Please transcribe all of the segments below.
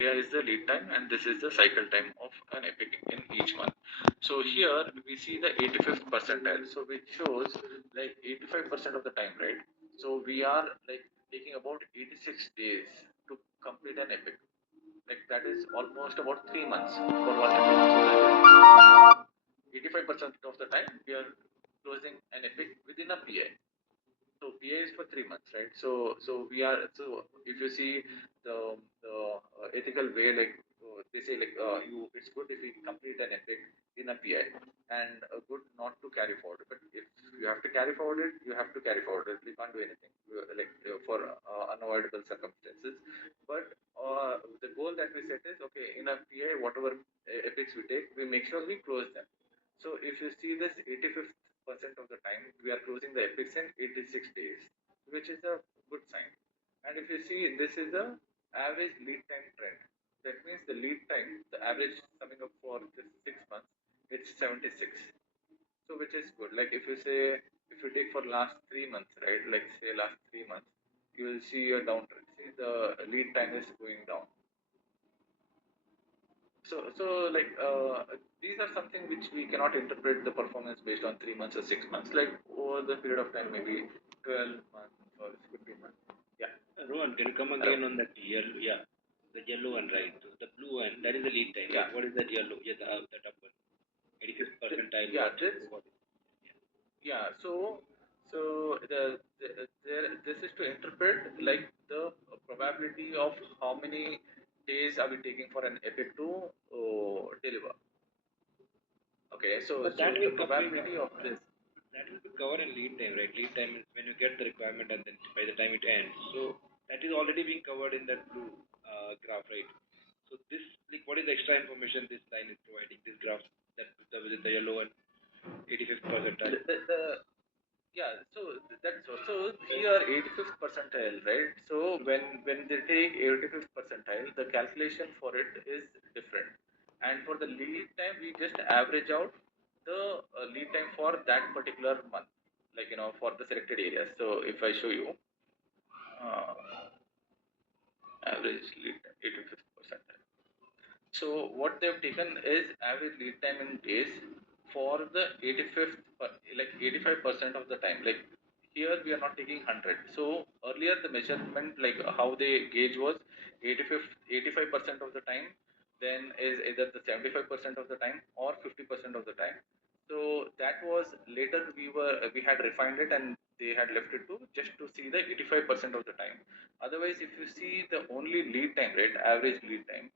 Here is the lead time, and this is the cycle time of an epic in each month. So here we see the 85th percentile, so which shows like 85% of the time, right? So we are like taking about 86 days to complete an epic. Like that is almost about 3 months for one epic. So that is 85% of the time we are closing an epic within a PI. So PA is for 3 months, right? So if you see the ethical way, like they say, like it's good if we complete an epic in a PI, and good not to carry forward. But if you have to carry forward it, you have to carry forward it. We can't do anything for unavoidable circumstances. But the goal that we set is okay in a PI, whatever epics we take, we make sure we close them. So if you see this 85% of the time, we are closing the epics in 86 days, which is a good sign. And if you see, this is the average lead time trend. That means the lead time, the average coming up for this 6 months, it's 76. So which is good. Like if you say, if you take for last 3 months, right? Like say last 3 months, you will see a downtrend. See the lead time is going down. So like these are something which we cannot interpret the performance based on 3 months or 6 months. Like over the period of time, maybe 12 months or 15 months. Yeah. Rohan, can you come again on that yellow? Yeah, the yellow one, right? So the blue one, that is the lead time. Yeah. Right? What is that yellow? Yeah, the top one. 85th percentile. Yeah. What? This. What? Yeah. So this is to interpret like the probability of how many days are we taking for an epic to deliver. Okay. But So that the will probability of this. that will be covered in lead time, right? Lead time is when you get the requirement and then by the time it ends. So that is already being covered in that blue graph, right? So this, like, what is the extra information this line is providing? This graph, that the yellow one, 85th percentile. Yeah, so that's so here 85th percentile, right? So when they take 85th percentile, the calculation for it is different, and for the lead time, we just average out the lead time for that particular month, like for the selected areas. So if I show you uh, average lead time, 85th percentile. So what they've taken is average lead time in days for the 85th, like 85% of the time. Like here we are not taking 100. So earlier the measurement, like how they gauge was 85% of the time, then is either the 75% of the time or 50% of the time. So that was later we had refined it, and they had left it to just to see the 85% of the time. Otherwise, if you see the only lead time rate, average lead time,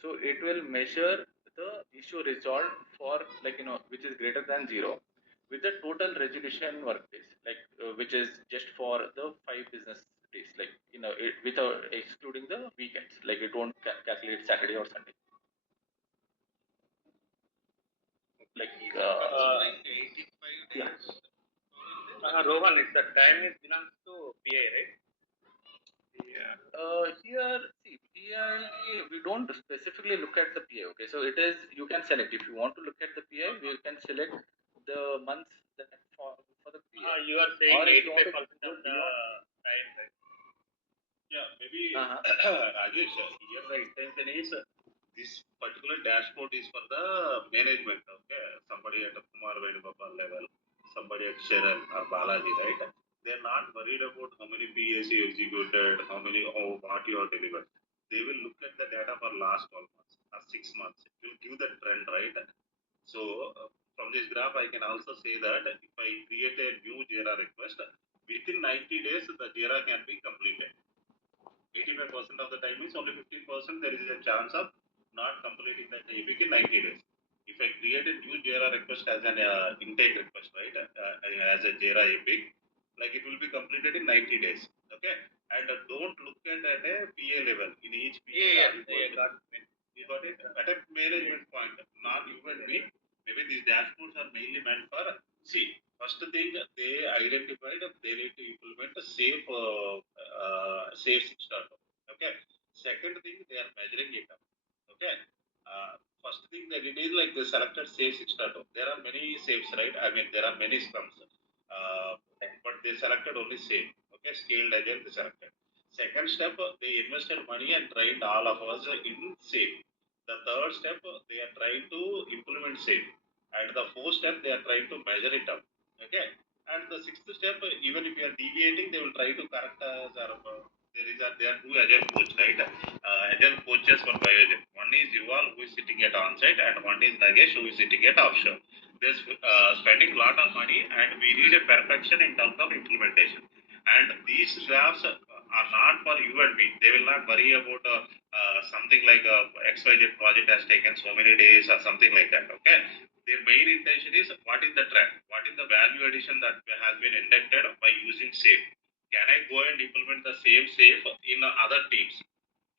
so it will measure the issue resolved for like which is greater than 0 with the total resolution work days, like which is just for the 5 business days, like without excluding the weekends, like it won't calculate Saturday or Sunday. Like yeah. Rohan, if the time is belongs to PA, right? Yeah. Here, see, PI, we don't specifically look at the PI. Okay, so it is, you can select if you want to look at the PI, you can select the months that for the PI. You are saying Or if you want 85% to of the time, right? Yeah, maybe Rajesh, here the intention is this particular dashboard is for the management. Okay, somebody at a Kumar Venugopal level, somebody at Sharon or Balaji, right? They're not worried about how many PAs you executed, how many, what you have delivered. They will look at the data for last 12 months or 6 months. It will give the trend, right? So from this graph, I can also say that if I create a new JIRA request, within 90 days, the JIRA can be completed. 85% of the time means only 15% there is a chance of not completing that epic in 90 days. If I create a new JIRA request as an intake request, right, as a JIRA epic, like it will be completed in 90 days. Okay, and don't look at a PA level in each PA. You got it at a management point, not you and me. Maybe these dashboards are mainly meant for see. First thing they identified, they need to implement a safe 6.0. Okay. Second thing, they are measuring it up. Okay. First thing that it is like they selected safe 6.0. There are many safes, right? I mean, there are many scrums, but they selected only safe. Okay, scaled agile they selected. Second step, they invested money and trained all of us in SAFe. The third step, they are trying to implement SAFe. And the fourth step, they are trying to measure it up. Okay. And the sixth step, even if we are deviating, they will try to correct us. Or, there are two agile coaches, right? Agile coaches for Biogen. One is Yuval, who is sitting at onsite, and one is Nagesh, who is sitting at offshore. They're spending a lot of money, and we need a perfection in terms of implementation. And these drafts are not for you and me. They will not worry about something like XYZ project has taken so many days or something like that. Okay. Their main intention is what is the trend? What is the value addition that has been inducted by using SAFe? Can I go and implement the same SAFe in other teams?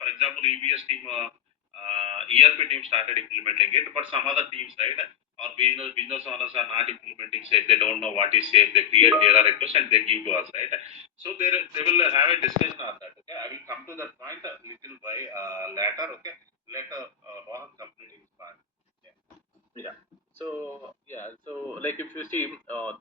For example, EBS team, ERP team started implementing it, but some other teams, right, or business owners are not implementing SAFe. They don't know what is SAFe. They create Jira request and they give to us, right? So they will have a discussion on that. Okay, I will come to that point a little by later. Okay, let Rohan complete his part. Yeah. So yeah, so like if you see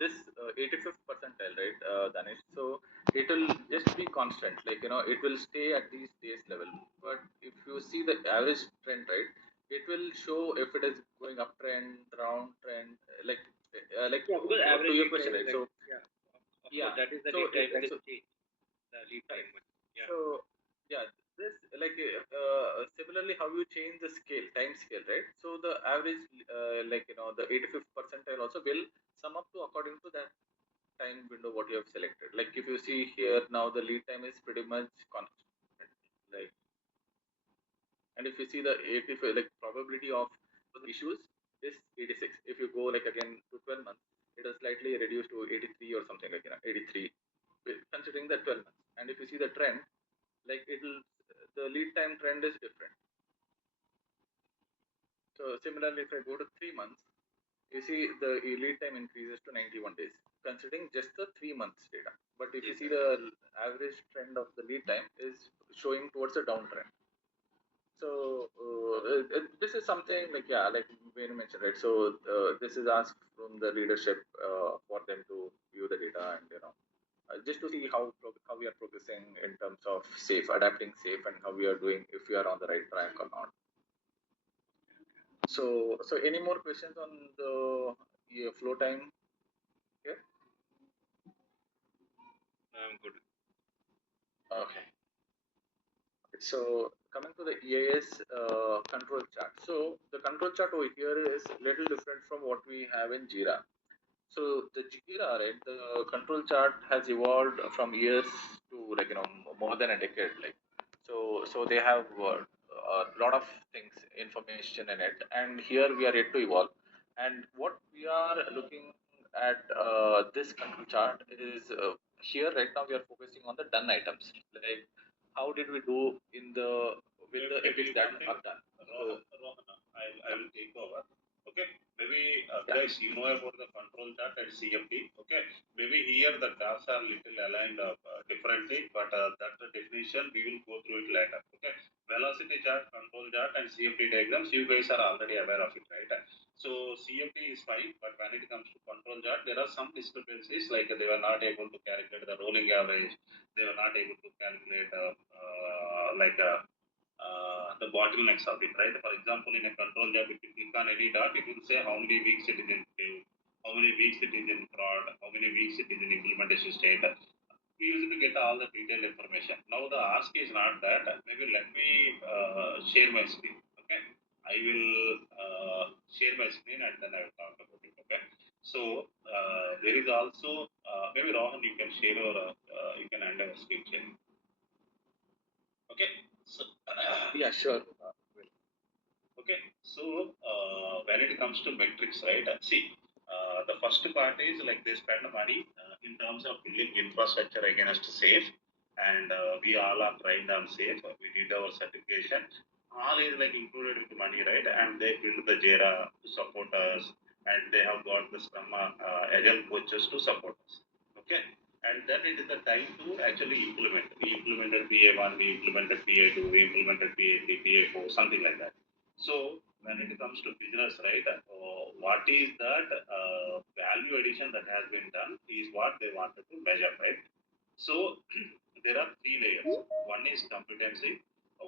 this 85th percentile, right, Danish. So it will just be constant, like it will stay at these days level. But if you see the average trend, right, it will show if it is going uptrend, downtrend, like Yeah, because to your question, right? So yeah, of yeah, course, that is the so lead time that is so changed. The lead time. Yeah. so yeah, this like similarly how you change the scale, time scale, right? So the average, the 85th percentile also will sum up to according to that time window what you have selected. Like if you see here now, the lead time is pretty much constant. Like, and if you see the 85, like probability of issues is 86. If you go like again to 12 months, it is slightly reduced to 83 or something, like 83, considering the 12 months. And if you see the trend, like the lead time trend is different. So similarly, if I go to 3 months, you see the lead time increases to 91 days, considering just the 3 months data. But if you see the average trend of the lead time is showing towards a downtrend. So this is something like, yeah, like when you mentioned, right? So this is asked from the leadership for them to view the data and just to see how we are progressing in terms of SAFe, adapting SAFe, and how we are doing, if we are on the right track or not. So any more questions on the flow time here? I'm good. Okay. So coming to the EAS control chart. So the control chart over here is little different from what we have in Jira. So the Jira, right, the control chart has evolved from years to, like more than a decade. Like so they have a lot of things, information in it, and here we are yet to evolve. And what we are looking at this control chart is here right now we are focusing on the done items. Like how did we do in the with the Maybe epics that one thing, are done. So Rohan, I will take over. Okay, maybe yeah, guys, you know about the control chart and CFD. Okay, maybe here the graphs are little aligned differently, but that the definition we will go through it later. Okay, velocity chart, control chart, and CFD diagrams. You guys are already aware of it, right? So CFD is fine, but when it comes to control chart, there are some discrepancies. Like they were not able to calculate the rolling average. They were not able to calculate the bottlenecks of it, right? For example, in a control job, if you click on any dot, it will say how many weeks it is in fail, how many weeks it is in fraud, how many weeks it is in implementation state. We used to get all the detailed information. Now the ask is not that. Maybe let me share my screen. Okay, I will share my screen and then I will talk about it. Okay. So there is also maybe Rohan, you can share or you can handle a screen share. Okay. So yeah, sure. okay, so when it comes to metrics, right? See, the first part is like they spend money in terms of building infrastructure against SAFe, and we all are trained on SAFe. We did our certification. All is like included with the money, right? And they build the Jira to support us, and they have got the Scrum Agile coaches to support us. Okay, and then it is the time to actually implement. We implemented PA1, we implemented PA2, we implemented PA3, PA4, something like that. So when it comes to business, right, what is that value addition that has been done is what they wanted to measure, right? So there are three layers. One is competency,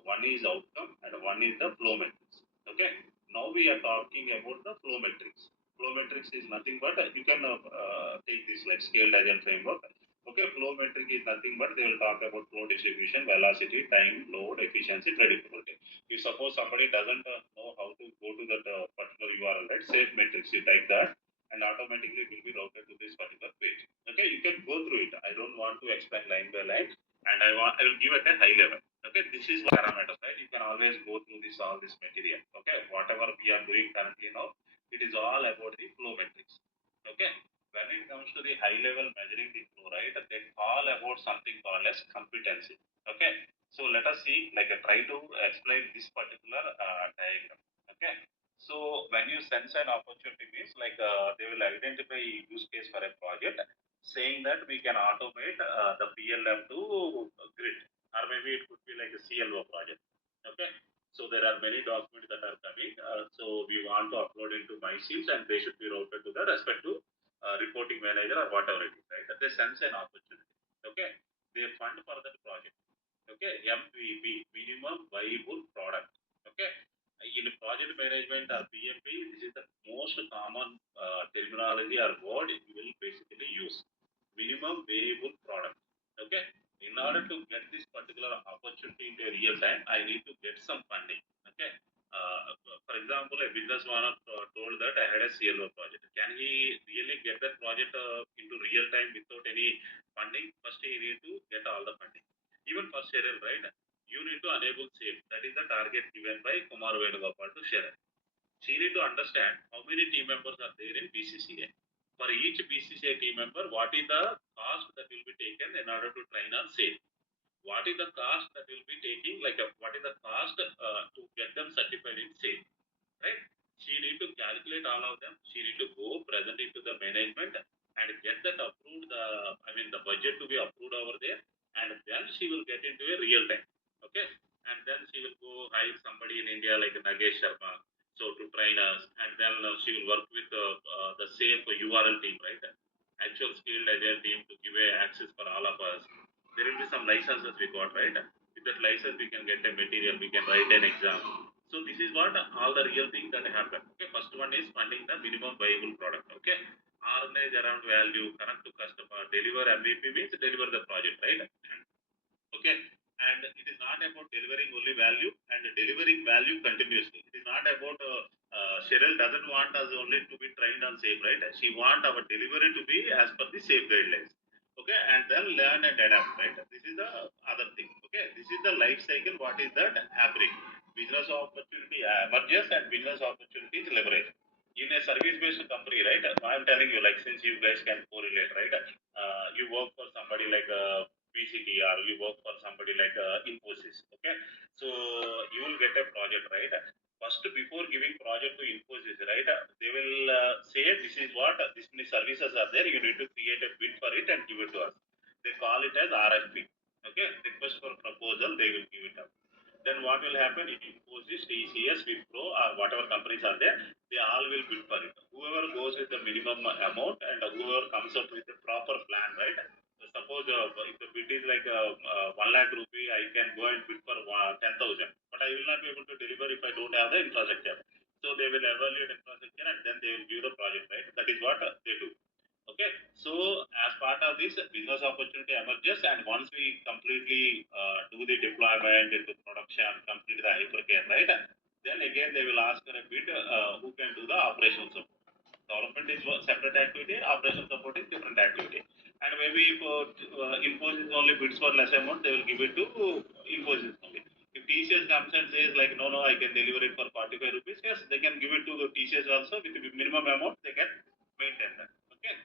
one is outcome, and one is the flow metrics. Okay. Now we are talking about the flow metrics. Flow metrics is nothing but you can take this like scaled agent framework. Okay, flow metric is nothing but they will talk about flow distribution, velocity, time, load, efficiency, predictability. If suppose somebody doesn't know how to go to that particular URL, right? Safe metrics, you type that, and automatically it will be routed to this particular page. Okay, you can go through it. I don't want to explain line by line, and I will give it a high level. Okay, this is parameters, right? You can always go through all this material. Okay, whatever we are doing currently now, it is all about the flow metrics. Okay, when it comes to the high level measuring the flow, right, they all about something called as competency. Okay, so let us see, like try to explain this particular diagram. Okay, so when you sense an opportunity means like they will identify use case for a project, saying that we can automate the PLM to grid, or maybe it could be like a CLO project. Okay, so there are many documents that are coming. So we want to upload into MySeals and they should be routed to the respective reporting manager or whatever it is, right? They sense an opportunity. Okay, they fund for that project. Okay, MVP, minimum viable product. Okay, in project management or PMP, this is the most common terminology or word you will basically use. Minimum viable product. Okay, in order to get this particular opportunity in a real time, I need to get some funding. Okay, for example, a business owner told that I had a CLO project. Can he really get that project into real time without any funding? First, he need to get all the funding. Even for Cheryl, right? You need to enable safe. That is the target given by Kumar Venugopal to Cheryl. She need to understand how many team members are there in BCCA. For each BCCA team member, what is the cost that will be taken in order to train on safe? What is the cost that will be taking, like what is the cost to get them certified in safe, right? She need to calculate all of them. She need to go present it to the management and get that approved. The budget to be approved over there, and then she will get into a real time. Okay, and then she will go hire somebody in India like Nagesh Sharma, so to train us, and then she will work with the safe URL team, right? Actual skilled agile team to give a access for all of us. There will be some licenses we got, right? With that license, we can get a material, we can write an exam. So this is what all the real things that happen. Okay, first one is funding the minimum viable product. Okay, organize around value, connect to customer, deliver MVP means deliver the project, right? Okay, and it is not about delivering only value and delivering value continuously. It is not about Cheryl doesn't want us only to be trained on safe, right? She want our delivery to be as per the safe guidelines. Okay, and then learn and adapt, right? This is the other thing. Okay, this is the life cycle. What is that happening? Business opportunity emerges and business opportunity is leveraged. In a service-based company, right? I'm telling you, like, since you guys can correlate, right? You work for somebody like PCTR, you work for somebody like Infosys. Okay, so you will get a project, right? First, before giving project to Infosys, right? They will say this is what this many services are there. You need to create a bid for it and give it to us. They call it as RFP. Okay, request for proposal. They will give it up. Then what will happen? Infosys, TCS, Wipro, or whatever companies are there, they all will bid for it. Whoever goes with the minimum amount and whoever comes up with the proper plan, right? So suppose if the bid is like 1 lakh rupee, I can go and bid for 10,000, but I will not be able to deliver if I don't have the infrastructure. So they will evaluate infrastructure and then they will give the project, right? That is what they do. Okay, so as part of this, business opportunity emerges, and once we completely do the deployment into production, complete the hypercare, right? Then again they will ask for a bid who can do the operational support. Development is one separate activity, operational support is different activity. And maybe if Infosys only bids for less amount, they will give it to Infosys only. If TCS comes and says like no, I can deliver it for 45 rupees, yes, they can give it to the TCS also with the minimum amount they can maintain that. Okay,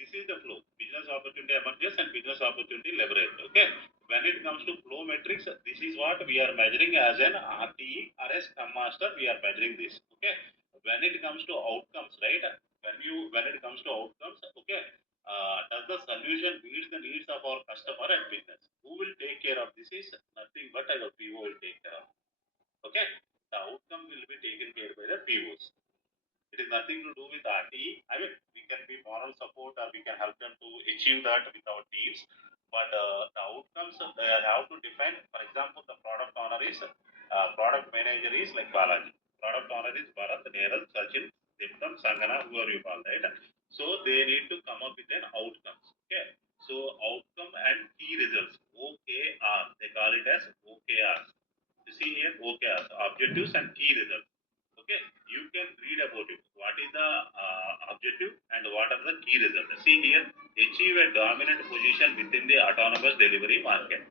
this is the flow. Business opportunity emerges and business opportunity leverage. Okay. When it comes to flow metrics, this is what we are measuring as an RTE or a Scrum Master. We are measuring this. Okay. When it comes to outcomes, right? When it comes to outcomes, okay. Does the solution meet the needs of our customer and business? Who will take care of this? Is nothing but our PO will take care of. Okay. The outcome will be taken care by the POs. It is nothing to do with RTE. I mean, we can be moral support or we can help them to achieve that with our teams. but the outcomes they have to define. For example, the product owner is product manager is like Balaji, product owner is Bharat, Neral, Sachin, Dimtam, Sangana, whoever you call, right? So they need to come up with an outcomes. Okay, so outcome and key results, OKR, they call it as OKRs. You see here, OKRs, objectives and key results. Okay, you can read about it. What is the objective and what are the key results? See here, achieve a dominant position within the autonomous delivery market.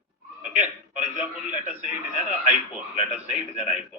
Okay, for example, let us say it is an iPhone. Let us say it is an iPhone.